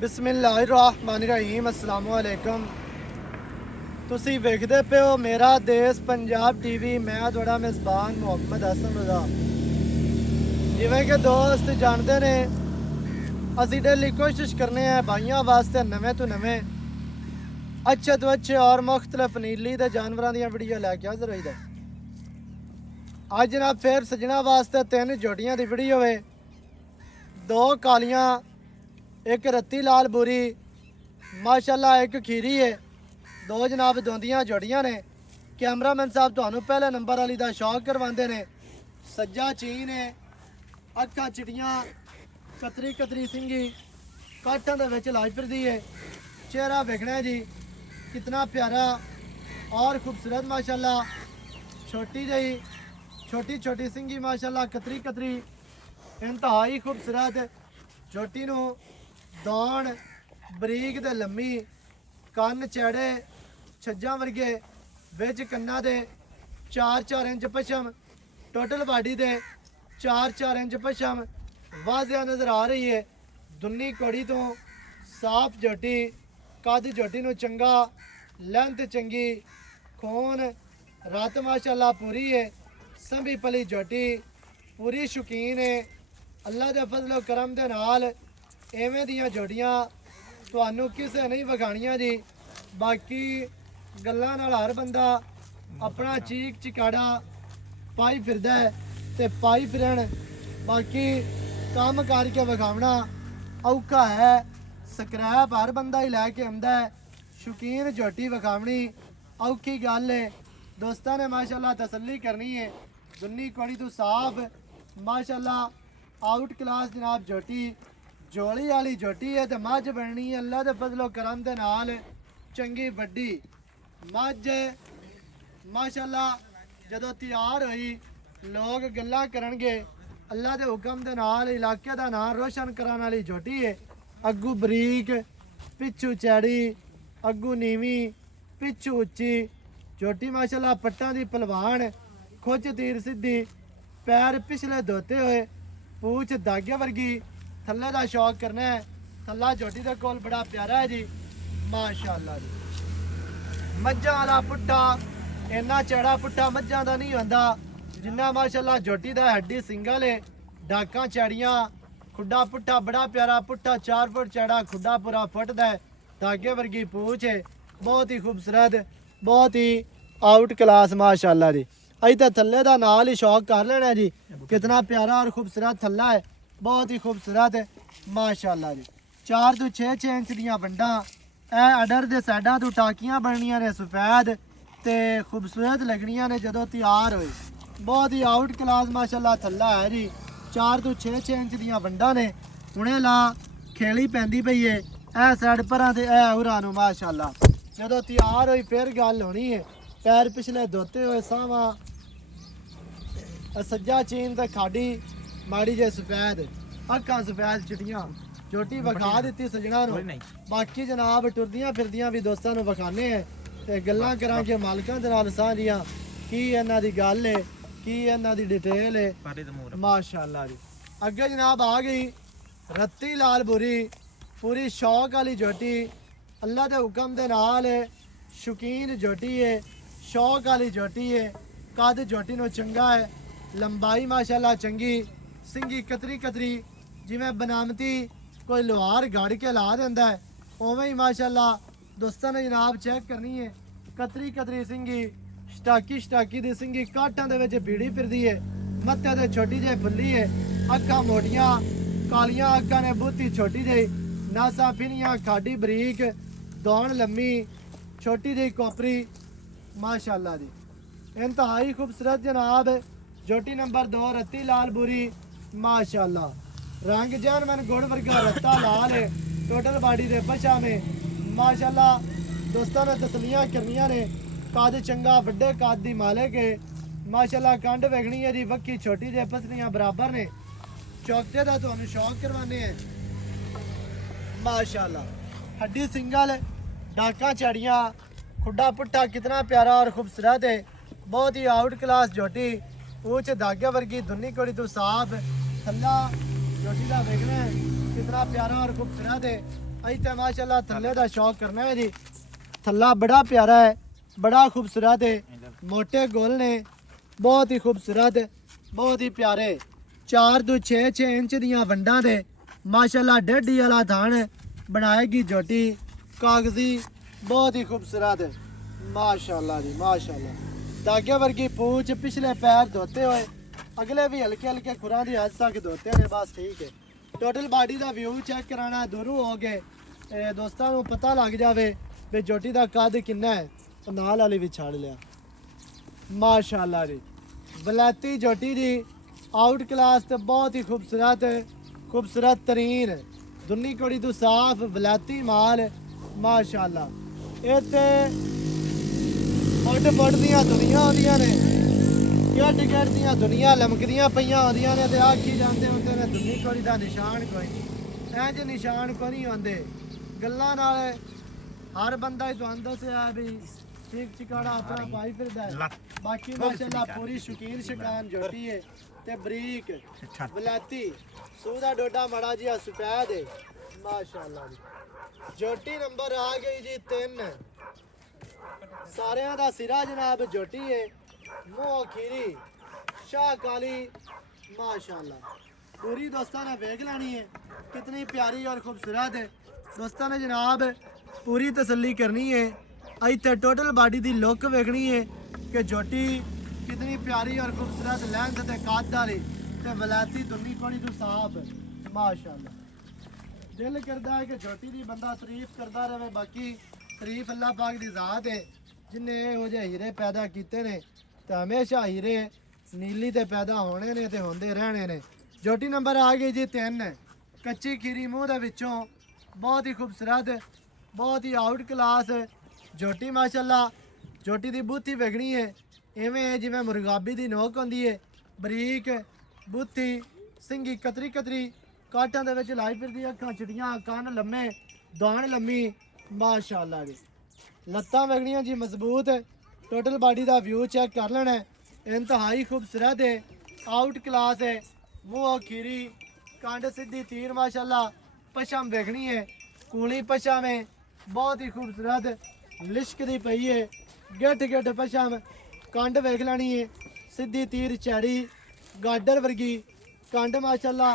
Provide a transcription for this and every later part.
बिस्मिल्लाहिर्रहमानिर्रहीम अस्सलाम वालेकुम। ਤੁਸੀਂ ਵੇਖਦੇ ਪਿਓ ਮੇਰਾ ਦੇਸ਼ ਪੰਜਾਬ ਟੀਵੀ। ਮੈਂ ਤੁਹਾਡਾ ਮੇਜ਼ਬਾਨ ਮੁਹੰਮਦ ਹਸਨ ਰਜ਼ਾ। ਜਿਵੇਂ ਕਿ ਦੋਸਤ ਜਾਣਦੇ ਨੇ, ਅਸੀਂ ਡੇਲੀ ਕੋਸ਼ਿਸ਼ ਕਰਨੇ ਆ ਭਾਈਆਂ ਵਾਸਤੇ ਨਵੇਂ ਤੋਂ ਨਵੇਂ ਅੱਛੇ ਤੋਂ ਅੱਛੇ ਔਰ ਮੁਖਤਲਿਫ ਨੀਲੀ ਦੇ ਜਾਨਵਰਾਂ ਦੀਆਂ ਵੀਡੀਓ ਲੈ ਕੇ ਹਾਜ਼ਰ ਹੋਈਦਾ। ਅੱਜ ਜਨਾਬ ਫਿਰ ਸਜਣਾ ਵਾਸਤੇ 3 ਜੋੜੀਆਂ ਦੀ ਵੀਡੀਓ ਹੈ। 2 ਕਾਲੀਆਂ, एक रत्ती लाल बुरी, माशाल्लाह एक खीरी है। 2 जनाब दोंदियां जोड़ियां ने। कैमरामैन साहब तुहानू पहले नंबर वाली दा शौक करवांदे ने। सज्जा चीन है, अक्खां चिटियां, कतरी कतरी सिंगी, काठां दे विच लाई फिरदी है। चेहरा वेखना जी कितना प्यारा और खूबसूरत माशाल्लाह। छोटी जही छोटी छोटी सिंगी माशाल्लाह, कतरी कतरी इंतहाई खूबसूरत। छोटी नू दौड़ बरीक ते लम्मी, कन्न चैड़े छज्जां वर्गे, विच कन्ना दे 4-4 इंच पछम, टोटल बाडी दे 4-4 इंच पछम वाजिया नज़र आ रही है। दुन्नी कोड़ी तो साफ जोटी, कद जोटी नू चंगा, लेंथ चंगी, खून रत माशाल्लाह पूरी है। संभी पली जोटी पूरी शौकीन है। अल्लाह दे फजलो करम दे नाल एवें दियां जोड़ियां तुहानू किसे नहीं विखाणियां जी। बाकी गल्लां नाल हर बंदा अपना चीक चिकाड़ा पाई फिरदा है ते पाई फिरन। बाकी काम करके विखावना औखा है। स्क्रैप हर बंदा ही लैके आंदा है। शौकीन जोटी विखावनी औखी गल है। दोस्तां ने माशाल्लाह तसल्ली करनी है। दुन्नी कोड़ी तो साफ माशाल्लाह आउट क्लास जनाब जोटी, जोली वाली जोटी है। तो मझ बननी है अल्लाह के फजलो करम दे नाल चंगी वड्डी मझ माशाल्लाह। जदों तैयार हुई लोग गल्लां करनगे। अल्लाह के हुक्म दे नाल इलाके का नाम रोशन कराने वाली जोटी है। अग्गू बरीक, पिछू चैड़ी, अग्गू नीवी, पिछू उच्ची जोटी माशाल्लाह। पट्टां दी पलवान, खुच तीर सीधी, पैर पिछले धोते हुए, पूछ धागे वर्गी, थल्ले दा शौक करना है। थल्ला जोटी दे कोल बड़ा प्यारा है जी माशाल्लाह जी। मज्जां वाला पुट्ठा इन्ना चौड़ा पुट्ठा मज्जां दा नहीं होंदा जिन्ना माशाल्लाह जोटी दा हड्डी सिंगल है। डाकां चैड़ियां, खुड्डा पुट्ठा बड़ा प्यारा पुट्ठा, 4 फुट चौड़ा, खुड्डा पूरा फुट दा है, धागे वर्गी पूछ है। बहुत ही खूबसूरत, बहुत ही आउट क्लास माशाल्लाह जी। अभी तो थल्ले का नाल ही शौक कर लेना जी। कितना प्यारा और खूबसूरत थल्ला है, बहुत ही खूबसूरत माशाल्लाह जी। 4 तो 6 इंच दियां वंडां, ए अडर दे साइडां तो टाकियां बननियां ने सफेद ते खूबसूरत लगनियां ने जदों तैयार होए। बहुत ही आउट क्लास माशाल्लाह थल्ला है जी। 4 तो 6 इंच दियां वंडां ने। हुणे ला खेली पैंदी पई है ए साइड परां ते ए उरां नूं माशाल्लाह। जदों तैयार होई फिर गल होनी है। पैर पिछले धोते हुए सावा, सज्जा चीन ते खाड़ी माड़ी जे सफेद, अक्खां सफेद चिटियां। जोटी विखा दी सजना नूं। बाकी जनाब टुरदियां फिरदियां भी दोस्तां नूं विखाने हैं ते गल्लां करांगे मालकां दे नाल सारियां की इन्हां दी गल है, की इन्हां दी डिटेल है माशाल्लाह जी। अगे जनाब आ गई रत्ती लाल बुरी, पूरी शौक वाली जोटी। अल्लाह दे हुक्म दे नाल शौकीन जोटी है, शौक वाली जोटी है। कद जोटी नूं चंगा है, लंबाई माशाल्लाह चंगी, सिंगी कतरी कतरी जिवें बनावटी कोई लोहार गड़ के ला दिंदा है उवें ही माशाल्लाह। दोस्तां ने जनाब चेक करनी है। कतरी कतरी सिंगी, स्टाकी दी सिंगी, काठां दे विच बीड़ी फिरदी है, मत्थे ते छोटी जेही फुल्ली है, अक्खां मोटियां कालियां अक्खां ने, बूती छोटी जेही, नासां फिनियां, खाडी बरीक, दौड़ लम्मी, छोटी जेही कोपरी माशाल्लाह जी। इंतहाई खूबसूरत जनाब जोटी नंबर 2 रत्ती लाल बुरी माशाल्लाह। रंग जैनमन गुड़ वर्गा रत्ता लाल है, टोटल बाडी दे पछा में माशाल्लाह। दोस्तों ने तसलियां करनियां ने। कद चंगा वड्डे कद दी मालिक है माशाल्लाह। कंड वेखनी है जी, वक्की छोटी जे पसलियां बराबर ने। चौकटे दा तुहानू शौक करवाने हैं माशाल्लाह। हड्डी सिंगल, डाका चढ़ियां, खुड्डा पुट्ठा कितना प्यारा और खूबसूरत है। बहुत ही आउट क्लास जोटी, पूछ धागे वर्गी, दुन्नी कोड़ी तो साफ, थल्ला जोटी का वेखना है कितना प्यारा और खूबसूरत है। अज तो माशाल्लाह थल्ले का शौक करना है जी। थल्ला बड़ा प्यारा है, बड़ा खूबसूरत है, मोटे गोल ने, बहुत ही खूबसूरत, बहुत ही प्यारे। 4 ਤੋਂ 6 इंच दियां वंडां दे माशाल्लाह डेढ़ी वाला थान बनाएगी झोटी, कागजी, बहुत ही खूबसूरत माशाल्लाह जी माशाल्लाह। धागे वर्गी पूछ, पिछले पैर धोते हुए, अगले भी हल्के हल्के खुरां दी हद तक धोते ने, बस ठीक है। टोटल बाडी का व्यू चेक कराना दूरों हो गए दोस्तों को पता लग जाए भी झोटी का कद किन्ना है। तो नाल वाली भी छाड़ लिया माशाल्लाह जी। बलैती झोटी जी आउट क्लास तो बहुत ही खूबसूरत तरीन दुनी कोड़ी तो साफ बलैती माल माशाल्लाह। इतने फुट दियां दुनिया आउंदियां ने, टिकट दियां दुनिया लमकदियां पईयां आउंदियां ने ते आखी जांदे हुंदे ने दुनी कोड़ी दा निशान कोई नहीं। इंज निशान कोई नहीं आंदे गल्लां नाल हर बंदा ही तुहानू दस्सिया भी ठीक चिकाड़ा अपना पाई फिरदा है। बाकी माशाल्लाह पूरी शौकीन शकान झोटी है ते बरीक बलैती सूदा डोडा माड़ा जिहा सफेद है माशाल्लाह जी। झोटी नंबर आ गई जी 3। सारियां दा सिरा जनाब झोटी है, मुंह खीरी शाह काली माशाल्लाह। पूरी दोस्तों ने वेख लेनी है कितनी प्यारी और खूबसूरत है। दोस्तों ने जनाब पूरी तसल्ली करनी है, इतने टोटल बॉडी की लुक वेखनी है कि झोटी कितनी प्यारी और खूबसूरत लेंथ ते कद वाली ते वलैती दुनी कोड़ी तो साफ माशाल्लाह। दिल करता है कि झोटी की बंदा तारीफ करता रहे। बाकी तारीफ अल्लाह पाक की ज़ात है जिन्हें यहो जे हीरे पैदा किए ने, तो हमेशा हीरे नीली ते पैदा होने ने ते होंदे रहने ने। झोटी नंबर आ गई जी 3। कच्ची खीरी मूँह दे विचों बहुत ही खूबसूरत, बहुत ही आउट क्लास झोटी माशाल्लाह। झोटी की बूथी वेखनी है इवें जिवें मुरगाबी की नोक होंदी है, बरीक बूथी, सिंगी कतरी कतरी, काटां दे विच लाई फिरदी, अखां चिड़ियां, कन्न लम्मे, दाण लम्मी माशाल्लाह जी। लत्तां वेखनियां जी मजबूत। टोटल बॉडी का व्यू चेक कर लेना है, इंतहाई खूबसूरत है, आउट क्लास है, मुँह खीरी, कांड सीधी तीर माशाल्लाह। पशम वेखनी है कूली पशम है, बहुत ही खूबसूरत लिश्क दी पई है, गिट गिट पशम, कंड वेख लेनी है, सीधी तीर चैड़ी गाडर वर्गी कंड माशाल्लाह।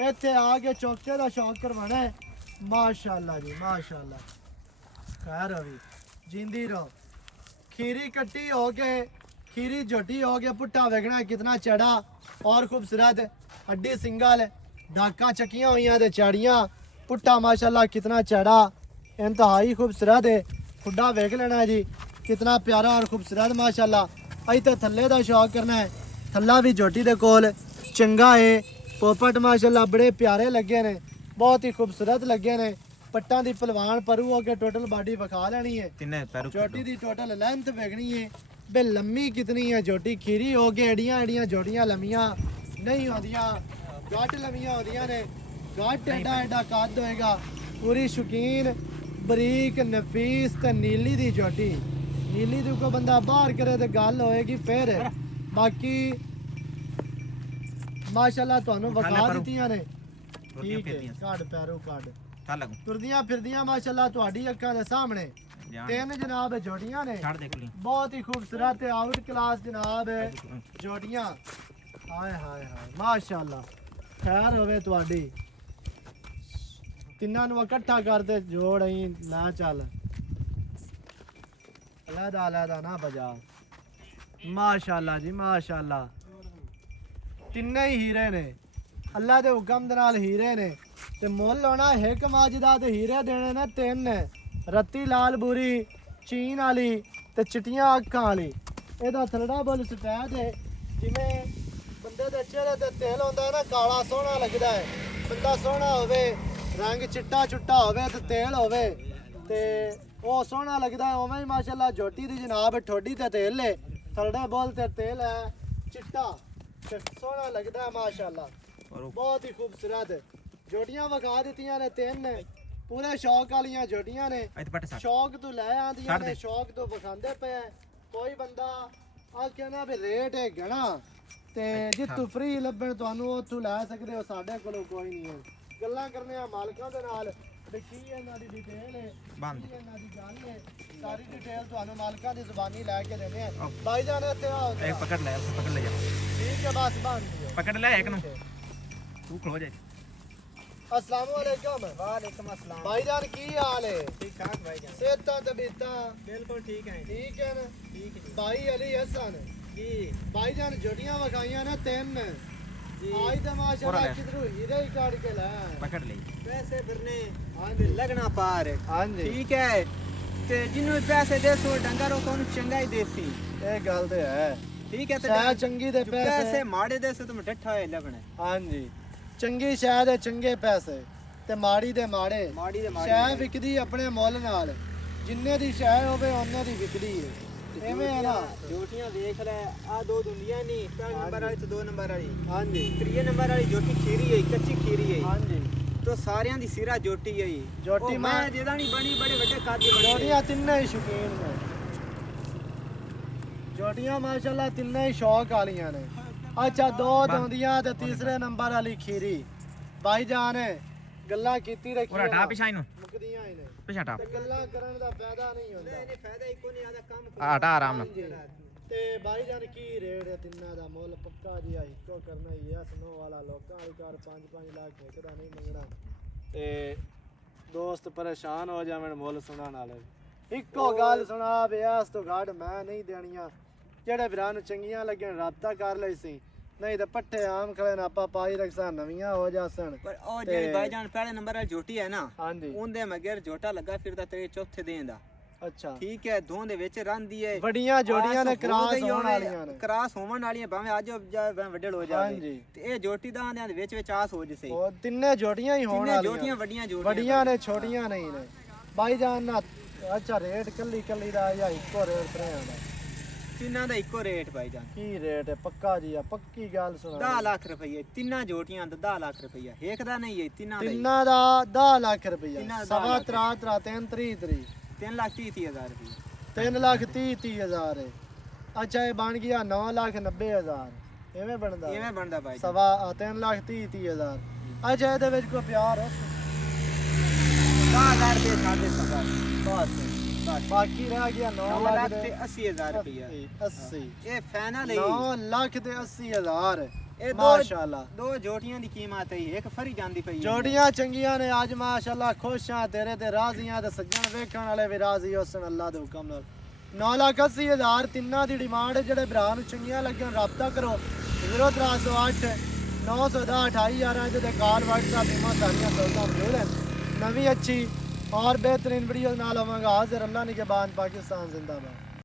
इत्थे आके चौके का शौक करवाना है माशाल्लाह जी माशाल्लाह। खैर अभी जिंदी रहो। खीरी कट्टी हो के खीरी झोटी हो के पुट्ठा वेखना है कितना चढ़ा और खूबसूरत, हड्डी सिंगल, डाका चकियां हुई ते चढ़ियां, पुट्ठा माशाल्लाह कितना चढ़ा, इंतहाई खूबसूरत है। खुड्डा वेख लेना है जी कितना प्यारा और खूबसूरत माशाल्लाह। अज तो थल्ले का शौक करना है, थल्ला भी झोटी दे कोल चंगा है। पोपट माशाल्लाह बड़े प्यारे लगे ने, बहुत ही खूबसूरत लगे ने। पट्टां दी पलवान परू हो के टोटल बॉडी विखा लेनी है। झोटी दी टोटल लेंथ वेखनी है बे लम्मी कितनी है। झोटी खीरी हो के एडियां एडियां झोटियां लम्मियां नहीं होंदियां, गट लम्मियां होंदियां ने, गट एडा एडा कद होएगा। पूरी शौकीन बरीक नफीस ते नीली दी झोटी, नीली दी को बंदा बाहर करे तो गल होएगी फिर। बाकी माशाल्लाह तुहानू विखा दित्तियां ने, ठीक है। काट पैरों काट तुरदियां फिरदियां माशाल्लाह तुहाडी अक्खां दे सामने। 3 जनाब झोटियां ने, बहुत ही खूबसूरत आउट क्लास जनाब झोटियां। हाय हाय हाय माशाल्लाह। खैर होवे तुहाडी। तिन्हां नूं इकट्ठा करते जोड़ अहीं ना चल अलहदा अलहदा ना बजा माशाल्लाह जी माशाल्लाह। तिन्ने ही हीरे ने, अल्लाह दे हुक्म दे नाल हीरे ने ते मुੱਲ होना एक मज दा ते हीरे देने ने 3। रत्ती लाल बूरी चीन वाली ते चिट्टियां अखां वाली। ਇਹਦਾ ਥਲੜਾ ਬੁੱਲ ਸਫੈਦ है, जिवें बंदे दे चेहरे ते तेल होंदा है ना काला सोहना लगदा है। बंदा सोहना होवे, रंग चिट्टा चुट्टा होवे ते तेल होवे ते ਉਹ सोहना लगदा है। उवें ही माशाल्लाह झोटी दी जनाब ठोडी ते तेल है, थलड़े बुल ते तेल है चिट्टा ते सोहना लगदा है माशाल्लाह। बहुत ही खूबसूरत झोटियां विखा दित्तियां ने 3 पूरे शौक वालियां झोटियां ने। शौक तो लै आंदियां ने, शौक तो विखांदे पे। कोई बंदा आखे ना भी रेट है घना ते जित्थों फ्री लब्भण तुहानू उत्थों लै सकदे हो, साडे कोलों कोई नहीं है। गल्लां करने आ मालकां दे नाल ਵੀ ਕੀ ਇਹਨਾਂ ਦੀ ਡਿਟੇਲ ਹੈ, ਬੰਦ ਕੀ ਇਹਨਾਂ ਦੀ ਗੱਲ ਹੈ, ਸਾਰੀ ਡਿਟੇਲ ਤੁਹਾਨੂੰ ਮਾਲਕਾਂ ਦੀ ਜ਼ੁਬਾਨੀ ਲੈ ਕੇ ਦੇਣੇ ਆ। ਭਾਈ ਜਾਨ ਇੱਥੇ ਆਓ एक पकड़ ले जा ਠੀਕ ਹੈ ਬਸ ਬੰਦ ਦਿਓ। पकड़ ले एक नु तू खलो जा अस्सलाम वालेकुम। वालेकुम अस्सलाम। भाईजान की हाल है? ठीक ठाक भाईजान। सेहतां तबीयतां बिल्कुल ठीक है। ठीक है ना? ठीक है भाई अली हसन जी। भाईजान जुड़ियां वखाइयां ने तीन जी। आज तो माशाल्लाह और ले। किधरों हीरे ही काट के ला। पकड़ ले पैसे फिरने हां जी लगना पार। हां जी ठीक है ते जिन्हों पैसे देसो डंगर को चंगा ही देसी। ये गल ते है। ठीक है ते शायद चंगी दे पैसे पैसे माड़े देसो तुम डठा होए लगने। हां जी चंगी शायद है चंगे पैसे ते माड़ी दे माड़े माड़ी दे माड़े। शायद विकदी अपने मुੱਲ ਨਾਲ जिन्ने दी शायद होवे ਉਹਨੇ ਦੀ ਵਿਕਦੀ ਹੈ ਐਵੇਂ ਹੈ ਨਾ। जोटियां देख ले आ दो दुनिया नहीं पहले नंबर वाली तो दो नंबर वाली। हां जी तीसरे नंबर वाली जोटी खीरी है कच्ची खीरी है हां जी तो सारियां दी सिरा जोटी है जोटी मैं मां- जेदा नहीं बनी बड़े बड़े कादी बने। जोड़ियां तिन्ने ही शौकीन ने जोड़ियां माशाल्लाह तिन्ने ही शौक वालियां ने। अच्छा दो दौंदियां ते तीसरे नंबर वाली खीरी भाईजान ਗੱਲਾਂ ਕੀਤੀ ਰੱਖੀ और हटा पिछाई नु ਮੁਕਦੀਆਂ ਹੀ ਨੇ पिछा हटा ਤੇ ਗੱਲਾਂ ਕਰਨ ਦਾ ਫਾਇਦਾ ਨਹੀਂ ਹੁੰਦਾ। नहीं फायदा ही कोई नहीं आधा काम हटा आराम ना ਤੇ ਭਾਈਜਾਨ ਕੀ ਰੇਟ ਹੈ ਤਿੰਨਾਂ ਦਾ ਮੁੱਲ ਪੱਕਾ ਜੀ ਆ ਇੱਕੋ ਕਰਨਾ ਹੀ ਆ ਸਨੋ ਵਾਲਾ ਲੋਕਾਂ ਵਾਲੀ ਕਾਰ 5-5 ਲੱਖ ਇੱਕ ਦਾ ਨਹੀਂ ਮੰਗਣਾ ਤੇ ਦੋਸਤ ਪਰੇਸ਼ਾਨ ਹੋ ਜਾਵਣ ਮੁੱਲ ਸੁਣਾਉਣ ਵਾਲੇ ਇੱਕੋ ਗੱਲ ਸੁਣਾ ਬਿਆਸ ਤੋਂ ਘੱਟ ਮੈਂ ਨਹੀਂ ਦੇਣੀਆਂ ਜਿਹੜੇ ਵੀਰਾਂ ਨੂੰ ਚੰਗੀਆਂ ਲੱਗਣ ਰਾਬਤਾ ਕਰ ਲਈ ਸੀ ਨਹੀਂ ਤਾਂ ਪੱਠੇ ਆਮ ਖਲੇ ਨਾ ਆਪਾਂ ਪਾਈ ਰੱਖਸਾਂ ਨਵੀਆਂ ਹੋ ਜਾਸਣ। पर ओ जेडी भाईजान पहले नंबर वाली जोटी है ना ਹਾਂਜੀ ਉਹਦੇ ਮਗਰ ਜੋਟਾ ਲੱਗਾ ਫਿਰਦਾ ਤੇਰੇ ਚੌਥੇ ਦਿਨ ਦਾ। ਅੱਛਾ ਠੀਕ ਹੈ ਦੋਹਾਂ ਦੇ ਵਿੱਚ ਰਹਿੰਦੀ ਹੈ। ਵੱਡੀਆਂ ਜੋੜੀਆਂ ਨੇ ਕਰਾਸ ਹੋਣ ਵਾਲੀਆਂ ਨੇ ਕਰਾਸ ਹੋਣ ਵਾਲੀਆਂ ਭਾਵੇਂ ਅੱਜ ਭਾਵੇਂ ਵੱਡੜ ਹੋ ਜਾਵੇ। ਹਾਂਜੀ ਤੇ ਇਹ ਜੋਟੀ ਦਾ ਦੇ ਵਿੱਚ ਆਸ ਹੋ ਜਸੇ। ਉਹ ਤਿੰਨੇ ਜੋੜੀਆਂ ਹੀ ਹੋਣ ਤਿੰਨੇ ਵਾਲੀਆਂ ਜੋਟੀਆਂ ਵੱਡੀਆਂ ਜੋਟੀਆਂ ਵੱਡੀਆਂ ਨੇ ਛੋਟੀਆਂ ਨਹੀਂ ਨੇ ਭਾਈਜਾਨ ਨਾ। ਅੱਛਾ ਰੇਟ ਕੱਲੀ ਕੱਲੀ ਦਾ ਜਾਂ ਇੱਕੋ ਰੇਟ ਤਰਿਆਂ ਦਾ ਤਿੰਨਾਂ ਦਾ ਇੱਕੋ ਰੇਟ ਭਾਈਜਾਨ। ਕੀ ਰੇਟ ਹੈ ਪੱਕਾ ਜੀ ਆ ਪੱਕੀ ਗੱਲ ਸੁਣਾ 10 ਲੱਖ ਰੁਪਏ ਤਿੰਨਾਂ ਜੋਟੀਆਂ ਦਾ 10 ਲੱਖ ਰੁਪਏ ਏਕਦਾ ਨਹੀਂ ਹੈ ਤਿੰਨਾਂ ਦਾ ਹੀ। ਤਿੰਨਾਂ ਦਾ 10 ਲੱਖ ਰੁਪਇਆ ਤਿੰਨਾਂ ਦਾ 10 ਸਵਾ ਲੱਖ। ਤਰਾ ਤਰਾ 3 ਤਰੀ 3 ਲੱਖ 30 ਹਜ਼ਾਰ ਰੁਪਏ। 3 ਲੱਖ 30 ਹਜ਼ਾਰ ਹੈ। ਅੱਛਾ ਇਹ ਬਣ ਗਿਆ 9 ਲੱਖ 90 ਹਜ਼ਾਰ ਐਵੇਂ ਬਣਦਾ ਇਵੇਂ ਬਣਦਾ ਭਾਈ ਸਵਾ 3 ਲੱਖ 30 ਹਜ਼ਾਰ। ਅੱਛਾ ਇਹਦੇ ਵਿੱਚ ਕੋਈ ਪਿਆਰ ਹੈ 10,000 ਰੁਪਏ ਸਾਡੇ ਸਭਾ ਬਸ ਬਾਕੀ ਰਹਿ ਗਿਆ 9 9 ਲੱਖ ਲੱਖ ਦੇ ਤੇ 80,000 ਰੁਪਏ। 80 ਇਹ ਫਾਈਨਲ ਹੈ। 9 ਲੱਖ ਤੇ 80 ਹਜ਼ਾਰ ਇਹ ਮਾਸ਼ਾਅੱਲਾ। ਦੋ ਜੋਟੀਆਂ ਦੀ ਕੀਮਤ ਹੈ ਇੱਕ ਫਰੀ ਜਾਂਦੀ ਪਈ ਹੈ। ਜੋੜੀਆਂ ਚੰਗੀਆਂ ਨੇ ਅੱਜ ਮਾਸ਼ਾਅੱਲਾ ਖੁਸ਼ ਆ ਤੇਰੇ ਤੇ ਰਾਜ਼ੀਆਂ ਤੇ ਸੱਜਣ ਵੇਖਣ ਵਾਲੇ ਵੀ ਰਾਜ਼ੀ ਹੋਸਨ ਅੱਲਾ ਦੇ ਹੁਕਮ ਨਾਲ। 9 ਲੱਖ 80 ਹਜ਼ਾਰ ਤਿੰਨਾਂ ਦੀ ਡਿਮਾਂਡ ਹੈ। ਜਿਹੜੇ ਭਰਾ ਨੂੰ ਚੰਗੀਆਂ ਲੱਗਣ ਰਾਬਤਾ ਕਰੋ 0308 910 2811 ਜਿਹਦੇ ਕਾਲ WhatsApp ਈਮੋ ਸਾਰੀਆਂ ਸਹੂਲਤਾਂ ਮੌਜੂਦ ਹਨ। नवी अच्छी और बेहतरीन वीडियो नाल होवांगा। हाजिर अल्लाह निगहबान पाकिस्तान जिंदाबाद।